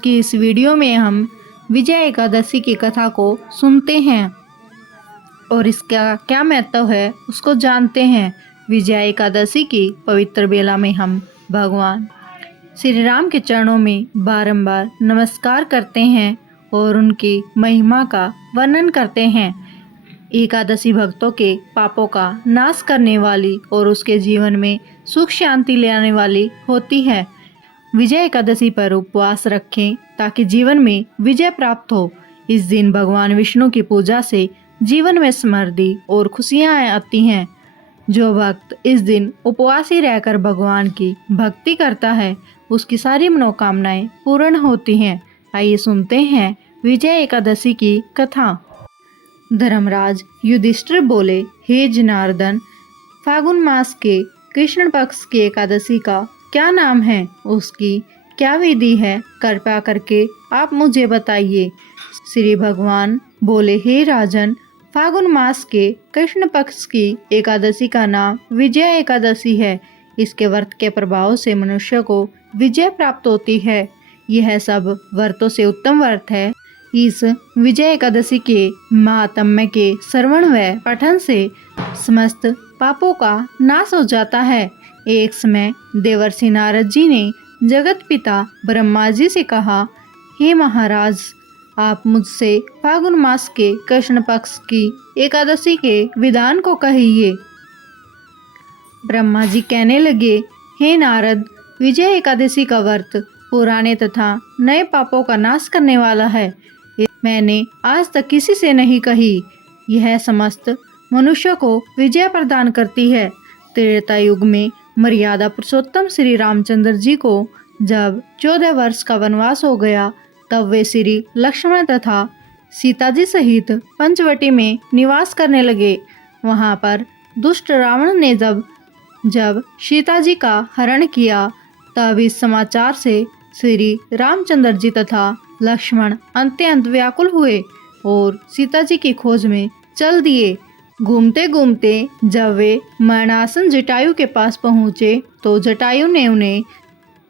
कि इस वीडियो में हम विजय एकादशी की कथा को सुनते हैं और इसका क्या महत्व है उसको जानते हैं। विजय एकादशी की पवित्र बेला में हम भगवान श्री राम के चरणों में बारंबार नमस्कार करते हैं और उनकी महिमा का वर्णन करते हैं। एकादशी भक्तों के पापों का नाश करने वाली और उसके जीवन में सुख शांति लाने वाली होती है। विजय एकादशी पर उपवास रखें ताकि जीवन में विजय प्राप्त हो। इस दिन भगवान विष्णु की पूजा से जीवन में समृद्धि और खुशियां आती हैं। जो भक्त इस दिन उपवासी रहकर भगवान की भक्ति करता है उसकी सारी मनोकामनाएं पूर्ण होती हैं। आइए सुनते हैं विजय एकादशी की कथा। धर्मराज युधिष्ठिर बोले, हे जनार्दन, फागुन मास के कृष्ण पक्ष की एकादशी का क्या नाम है, उसकी क्या विधि है, कृपया करके आप मुझे बताइए। श्री भगवान बोले, हे राजन, फागुन मास के कृष्ण पक्ष की एकादशी का नाम विजय एकादशी है। इसके व्रत के प्रभाव से मनुष्य को विजय प्राप्त होती है। यह सब व्रतों से उत्तम व्रत है। इस विजय एकादशी के महात्म्य के श्रवण व पठन से समस्त पापों का नाश हो जाता है। एक समय देवर्षि नारद जी ने जगत पिता ब्रह्मा जी से कहा, हे महाराज, आप मुझसे फागुन मास के कृष्ण पक्ष की एकादशी के विधान को कहिए। ब्रह्मा जी कहने लगे, हे नारद, विजय एकादशी का व्रत पुराने तथा नए पापों का नाश करने वाला है। मैंने आज तक किसी से नहीं कही। यह समस्त मनुष्य को विजय प्रदान करती है। त्रेता युग में मर्यादा पुरुषोत्तम श्री रामचंद्र जी को जब 14 वर्ष का वनवास हो गया तब वे श्री लक्ष्मण तथा सीता जी सहित पंचवटी में निवास करने लगे। वहां पर दुष्ट रावण ने जब सीता जी का हरण किया तब इस समाचार से श्री रामचंद्र जी तथा लक्ष्मण अत्यंत व्याकुल हुए और सीता जी की खोज में चल दिए। घूमते घूमते जब वे मरणासन जटायु के पास पहुँचे तो जटायु ने उन्हें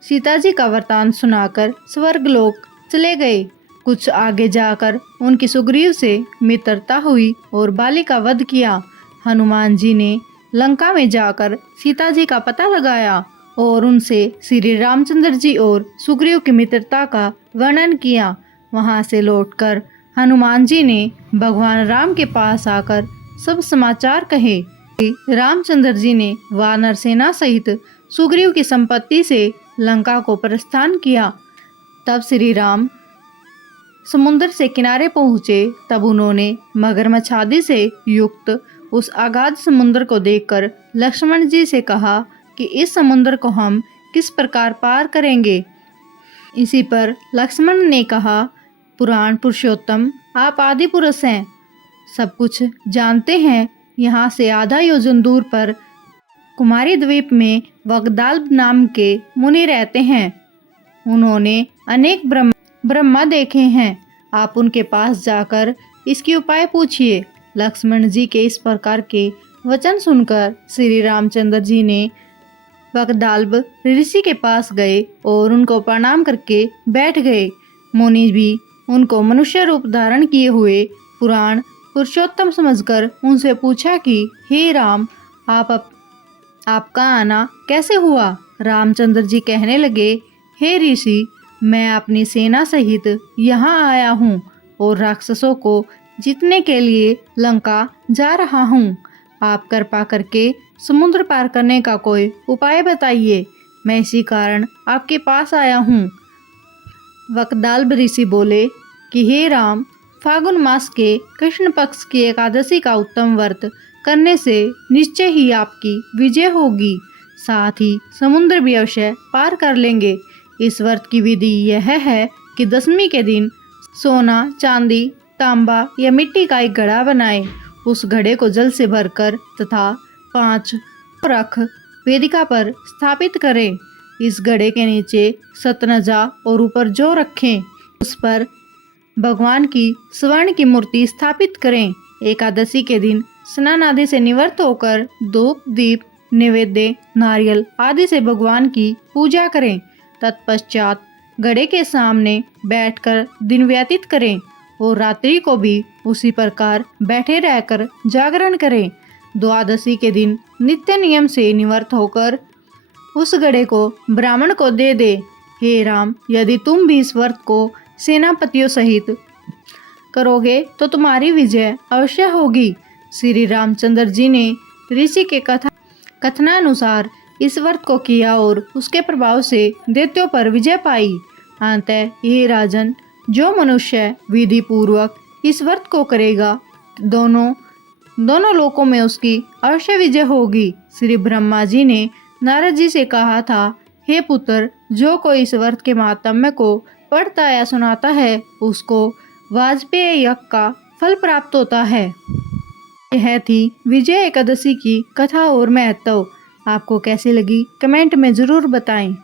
सीता जी का वृतांत सुनाकर स्वर्गलोक चले गए। कुछ आगे जाकर उनकी सुग्रीव से मित्रता हुई और बाली का वध किया। हनुमान जी ने लंका में जाकर सीता जी का पता लगाया और उनसे श्री रामचंद्र जी और सुग्रीव की मित्रता का वर्णन किया। वहां से लौटकर हनुमान जी ने भगवान राम के पास आकर सब समाचार कहे। रामचंद्र जी ने वानर सेना सहित सुग्रीव की संपत्ति से लंका को प्रस्थान किया। तब श्री राम समुद्र से किनारे पहुँचे। तब उन्होंने मगरमच्छ आदि से युक्त उस अगाध समुद्र को देखकर लक्ष्मण जी से कहा कि इस समुद्र को हम किस प्रकार पार करेंगे। इसी पर लक्ष्मण ने कहा, पुराण पुरुषोत्तम, आप आदि पुरुष हैं, सब कुछ जानते हैं। यहाँ से आधा योजन दूर पर कुमारी द्वीप में वगदाल नाम के मुनि रहते हैं। उन्होंने अनेक ब्रह्मा देखे हैं। आप उनके पास जाकर इसके उपाय पूछिए। लक्ष्मण जी के इस प्रकार के वचन सुनकर श्री रामचंद्र जी ने वगदाल्ब ऋषि के पास गए और उनको प्रणाम करके बैठ गए। मुनि भी उनको मनुष्य रूप धारण किए हुए पुराण पुरुषोत्तम समझकर उनसे पूछा कि हे राम, आपका आना कैसे हुआ। रामचंद्र जी कहने लगे, हे ऋषि, मैं अपनी सेना सहित यहाँ आया हूँ और राक्षसों को जीतने के लिए लंका जा रहा हूँ। आप कृपा करके समुद्र पार करने का कोई उपाय बताइए। मैं इसी कारण आपके पास आया हूँ। वगदाल्ब ऋषि बोले कि हे राम, फागुन मास के कृष्ण पक्ष की एकादशी का उत्तम व्रत करने से निश्चय ही आपकी विजय होगी। साथ ही समुद्र भी अवश्य पार कर लेंगे। इस व्रत की विधि यह है कि दशमी के दिन सोना, चांदी, तांबा या मिट्टी का एक घड़ा बनाएं। उस घड़े को जल से भरकर तथा 5 रख वेदिका पर स्थापित करें। इस घड़े के नीचे सतनजा और ऊपर जौ रखें। उस पर भगवान की स्वर्ण की मूर्ति स्थापित करें। एकादशी के दिन स्नान आदि से निवृत्त होकर धूप, दीप, नैवेद्य, नारियल आदि से भगवान की पूजा करें। तत्पश्चात घड़े के सामने बैठकर दिन व्यतीत करें और रात्रि को भी उसी प्रकार बैठे रहकर जागरण करें। द्वादशी के दिन नित्य नियम से निवृत्त होकर उस घड़े को ब्राह्मण को दे दे। हे राम, यदि तुम भी इस व्रत को सेनापतियों सहित करोगे तो तुम्हारी विजय अवश्य होगी। श्री रामचंद्र जी ने ऋषि के कथनानुसार इस व्रत को किया और उसके प्रभाव से दैत्यों पर विजय पाई। अतः ये राजन, जो मनुष्य विधि पूर्वक इस व्रत को करेगा दोनों लोकों में उसकी अवश्य विजय होगी। श्री ब्रह्मा जी ने नारद जी से कहा था, हे पुत्र, जो कोई इस व्रत के महात्म्य को पढ़ता या सुनाता है उसको वाजपेय यज्ञ का फल प्राप्त होता है। यह थी विजय एकादशी की कथा और महत्व। आपको कैसी लगी कमेंट में ज़रूर बताएं।